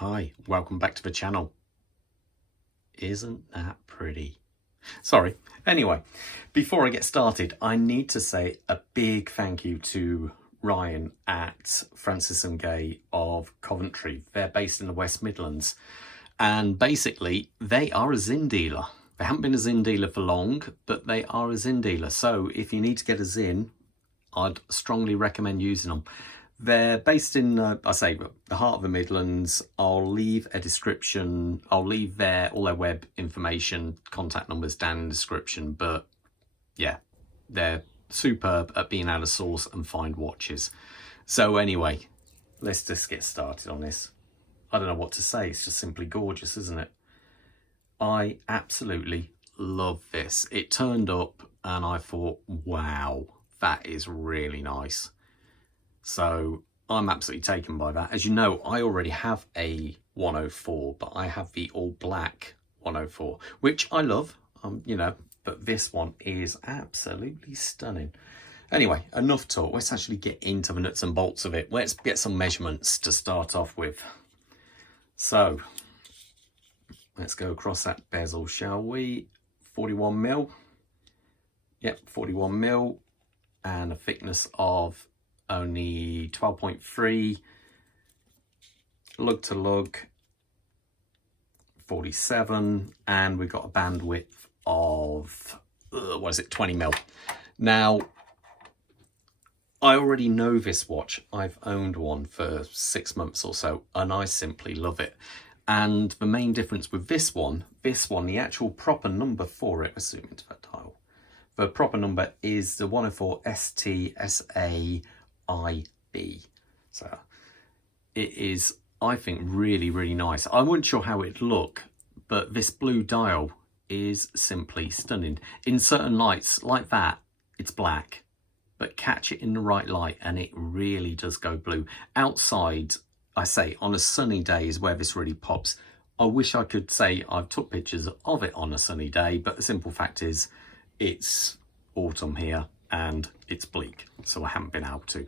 Hi, welcome back to the channel. Isn't that pretty? Sorry. Anyway, before I get started, I need to say a big thank you to Ryan at Francis Gaye of Coventry. They're based in the West Midlands, and basically they are a Sinn dealer. They haven't been a Sinn dealer for long, but they are a Sinn dealer. So if you need to get a Sinn, I'd strongly recommend using them. They're based in, I say, the heart of the Midlands. I'll leave a description. I'll leave all their web information, contact numbers down in the description. But yeah, they're superb at being able to source and find watches. So anyway, let's just get started on this. I don't know what to say. It's just simply gorgeous, isn't it? I absolutely love this. It turned up and I thought, wow, that is really nice. So I'm absolutely taken by that. As you know, I already have a 104, but I have the all black 104, which I love, but this one is absolutely stunning. Anyway, enough talk. Let's actually get into the nuts and bolts of it. Let's get some measurements to start off with. So let's go across that bezel, shall we? 41 mil. Yep, 41 mil, and a thickness of only 12.3, lug to lug 47, and we've got a bandwidth of 20 mil. Now I already know this watch. I've owned one for 6 months or so, and I simply love it. And the main difference with this one, the actual proper number for it, let's zoom into that dial. The proper number is the 104 STSA IB. So it is, I think, really, really nice. I wasn't sure how it'd look, but this blue dial is simply stunning. In certain lights like that, it's black, but catch it in the right light and it really does go blue. Outside, I say, on a sunny day is where this really pops. I wish I could say I've took pictures of it on a sunny day, but the simple fact is it's autumn here and it's bleak, so I haven't been able to,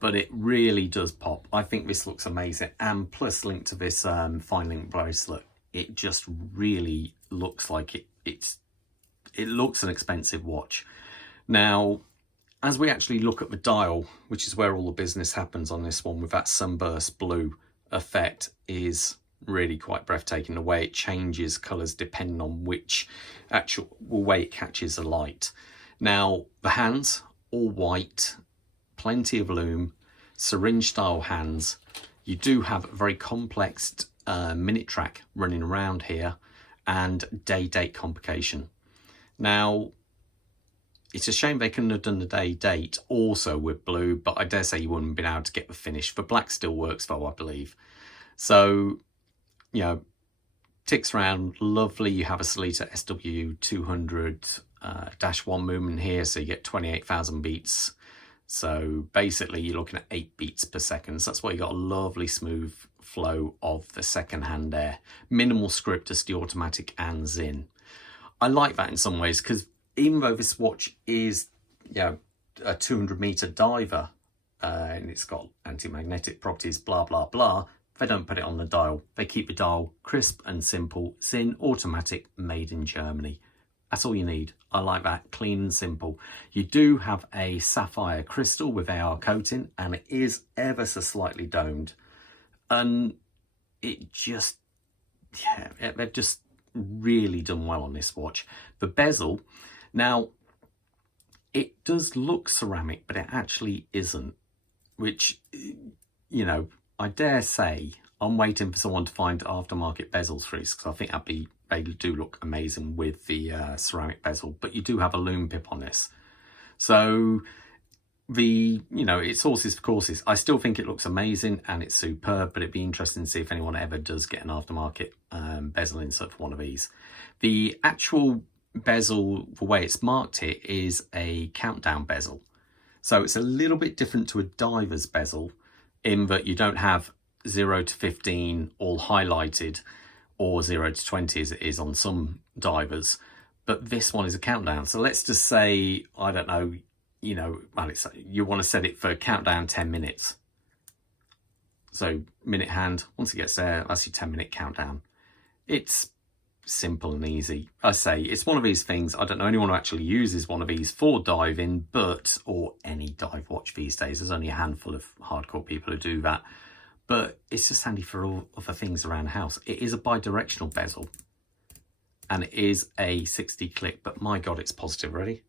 but it really does pop. I think this looks amazing, and plus linked to this fine link bracelet, it just really looks like it looks an expensive watch. Now, as we actually look at the dial, which is where all the business happens on this one, with that sunburst blue effect, is really quite breathtaking. The way it changes colours depending on which actual way it catches the light. Now, the hands, all white, plenty of lume, syringe style hands. You do have a very complex minute track running around here, and day date complication. Now, it's a shame they couldn't have done the day date also with blue, but I dare say you wouldn't have been able to get the finish. The black still works though, I believe. So, you know, ticks around lovely. You have a Solita SW200 -1 movement here, so you get 28,000 beats. So basically you're looking at 8 beats per second. So that's why you got a lovely smooth flow of the second hand there. Minimal script as the automatic and Sinn. I like that in some ways, because even though this watch is, a 200-meter diver, and it's got anti-magnetic properties, blah, blah, blah, they don't put it on the dial. They keep the dial crisp and simple. Sinn automatic, made in Germany. That's all you need. I like that, clean and simple. You do have a sapphire crystal with AR coating, and it is ever so slightly domed. And it just, they've just really done well on this watch. The bezel, now, it does look ceramic, but it actually isn't, which, I dare say I'm waiting for someone to find aftermarket bezels for this, because I think they do look amazing with the ceramic bezel, but you do have a lume pip on this. So it's horses for courses. I still think it looks amazing and it's superb, but it'd be interesting to see if anyone ever does get an aftermarket bezel insert for one of these. The actual bezel, the way it's marked here, is a countdown bezel. So it's a little bit different to a diver's bezel in that you don't have 0 to 15 all highlighted, or 0 to 20 as it is on some divers, but this one is a countdown. So let's just say, I don't know, you want to set it for countdown 10 minutes. So minute hand, once it gets there, that's your 10-minute countdown. It's simple and easy. I say it's one of these things, I don't know anyone who actually uses one of these for diving, or any dive watch these days. There's only a handful of hardcore people who do that, but it's just handy for all other things around the house. It is a bi-directional bezel and it is a 60 click, but my God, it's positive. Ready?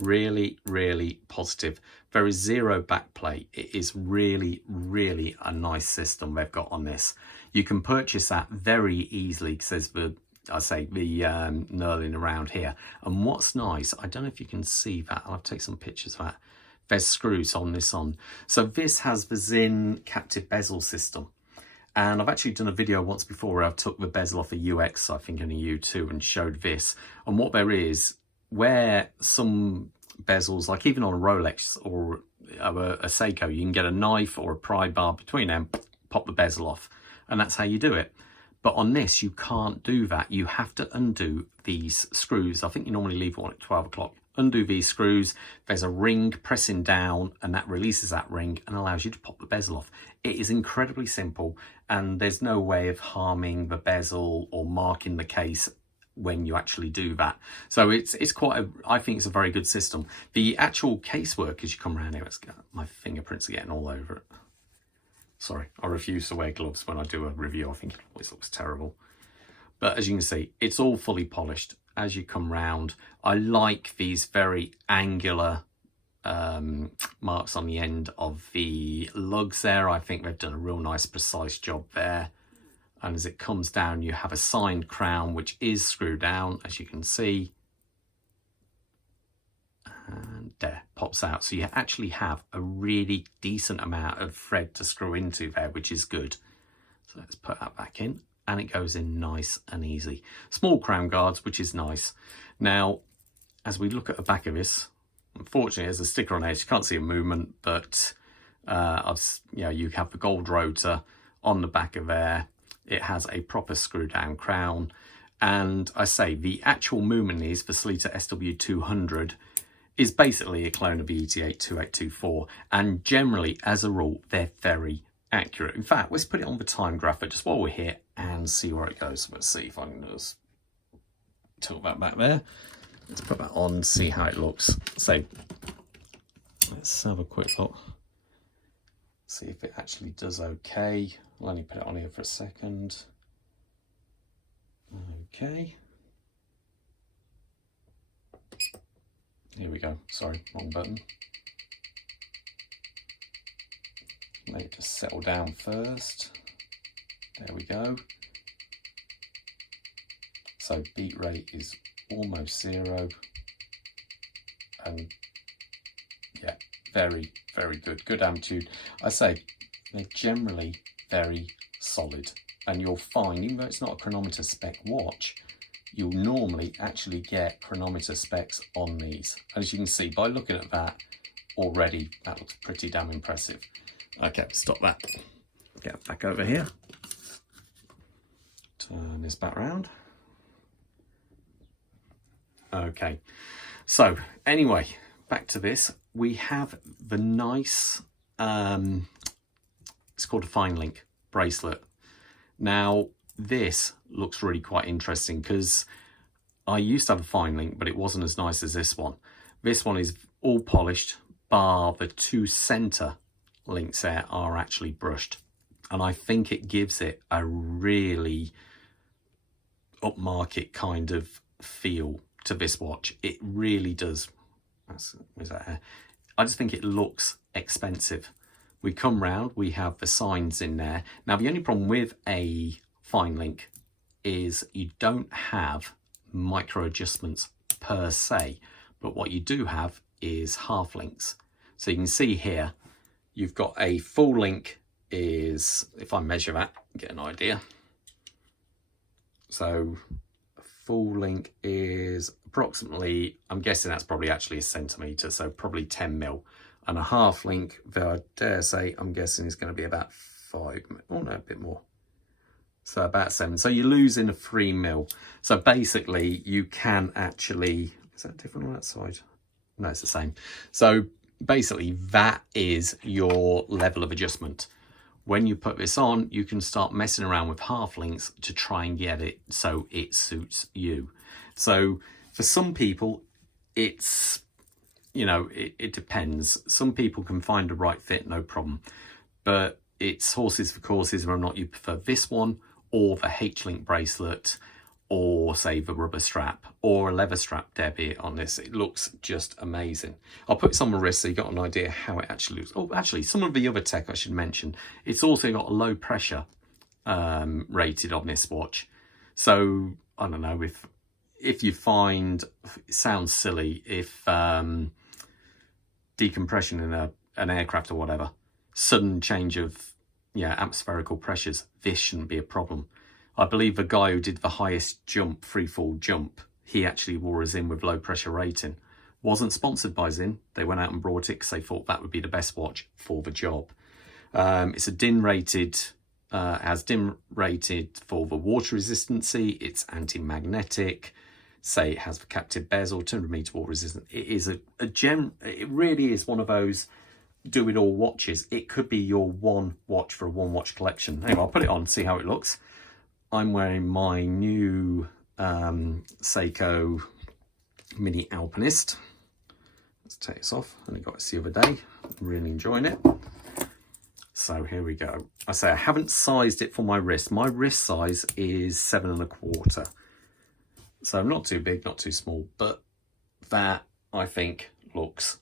Really, really positive. There is zero backplate. It is really, really a nice system they've got on this. You can purchase that very easily because there's the knurling around here. And what's nice, I don't know if you can see that. I'll take some pictures of that. There's screws on this on. So this has the Sinn captive bezel system. And I've actually done a video once before where I took the bezel off a UX, I think in a U2, and showed this. And what there is, where some bezels, like even on a Rolex or a Seiko, you can get a knife or a pry bar between them, pop the bezel off, and that's how you do it. But on this, you can't do that. You have to undo these screws. I think you normally leave one at 12 o'clock. Undo these screws. There's a ring pressing down, and that releases that ring and allows you to pop the bezel off. It is incredibly simple, and there's no way of harming the bezel or marking the case when you actually do that. So it's quite I think it's a very good system. The actual casework, as you come around here, my fingerprints are getting all over it. Sorry, I refuse to wear gloves when I do a review. I think it always looks terrible. But as you can see, it's all fully polished. As you come round, I like these very angular marks on the end of the lugs there. I think they've done a real nice, precise job there. And as it comes down, you have a signed crown, which is screwed down, as you can see. And there, pops out. So you actually have a really decent amount of thread to screw into there, which is good. So let's put that back in, and it goes in nice and easy. Small crown guards, which is nice. Now, as we look at the back of this, unfortunately, there's a sticker on it. You can't see a movement, but you have the gold rotor on the back of there. It has a proper screw down crown, and I say the actual movement is the Sleater SW200 is basically a clone of the ETA 2824, and generally, as a rule, they're very accurate. In fact, let's put it on the time grapher just while we're here and see where it goes. Let's see if I can just tilt that back there. Let's put that on, see how it looks. So let's have a quick look. See if it actually does okay. I'll only put it on here for a second. Okay. Here we go. Sorry, wrong button. Let it just settle down first. There we go. So beat rate is almost 0. And yeah, very, very good. Good amplitude. I say they're generally very solid, and you'll find, even though it's not a chronometer spec watch, you'll normally actually get chronometer specs on these. As you can see by looking at that already, that looks pretty damn impressive. Okay, stop that. Get back over here. Turn this back round. Okay, so anyway, back to this. We have the nice, it's called a Fine Link bracelet. Now, this looks really quite interesting because I used to have a Fine Link, but it wasn't as nice as this one. This one is all polished, bar the 2 center links there are actually brushed. And I think it gives it a really upmarket kind of feel to this watch. It really does. I just think it looks expensive. We come round, we have the signs in there. Now, the only problem with a Fine Link is you don't have micro adjustments per se, but what you do have is half links. So you can see here, you've got a full link is, if I measure that, get an idea. So a full link is approximately, I'm guessing that's probably actually a centimetre, so probably 10 mil. And a half link, though I dare say, I'm guessing is going to be about 5, oh no, a bit more. So about 7. So you're losing a 3 mil. So basically you can actually, is that different on that side? No, it's the same. So basically that is your level of adjustment. When you put this on, you can start messing around with half links to try and get it so it suits you. So for some people, it's, you know, it depends. Some people can find the right fit, no problem. But it's horses for courses, whether or not you prefer this one or the H-link bracelet, or say the rubber strap or a leather strap debit on this. It looks just amazing. I'll put this on my wrist so you got an idea how it actually looks. Oh, actually, some of the other tech I should mention, it's also got a low pressure rated on this watch. So I don't know, if you find, it sounds silly, if decompression in an aircraft or whatever, sudden change of atmospherical pressures, this shouldn't be a problem. I believe the guy who did the highest jump, free fall jump, he actually wore a Sinn with low pressure rating. Wasn't sponsored by Sinn. They went out and brought it because they thought that would be the best watch for the job. It's a DIN rated, has DIN rated for the water resistancy. It's anti-magnetic. Say it has the captive bezel, 200 meter water resistant. It is it really is one of those do it all watches. It could be your one watch for a one watch collection. Anyway, I'll put it on, see how it looks. I'm wearing my new Seiko Mini Alpinist. Let's take this off. Only got this the other day. I'm really enjoying it. So here we go. I say I haven't sized it for my wrist. My wrist size is 7 1/4. So not too big, not too small, but that I think looks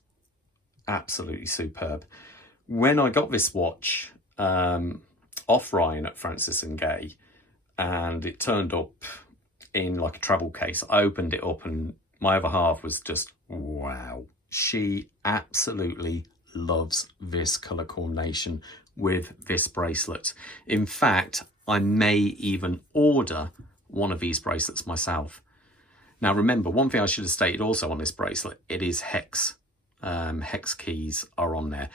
absolutely superb. When I got this watch off Ryan at Francis Gaye, and it turned up in like a travel case, I opened it up and my other half was just, wow. She absolutely loves this colour coordination with this bracelet. In fact, I may even order one of these bracelets myself. Now remember, one thing I should have stated also on this bracelet, it is hex. Hex keys are on there.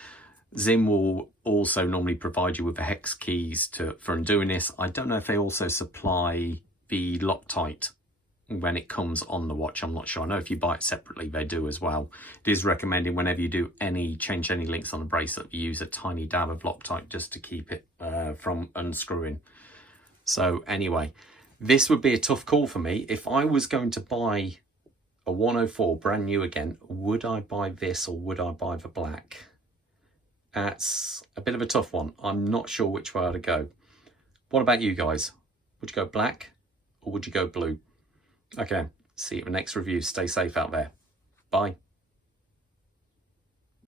Sinn will also normally provide you with the hex keys for doing this. I don't know if they also supply the Loctite when it comes on the watch. I'm not sure. I know if you buy it separately, they do as well. It is recommended whenever you do change any links on the bracelet, you use a tiny dab of Loctite just to keep it from unscrewing. So anyway, this would be a tough call for me. If I was going to buy a 104 brand new again, would I buy this or would I buy the black? That's a bit of a tough one. I'm not sure which way I'd go. What about you guys? Would you go black or would you go blue? Okay, see you in the next review. Stay safe out there. Bye.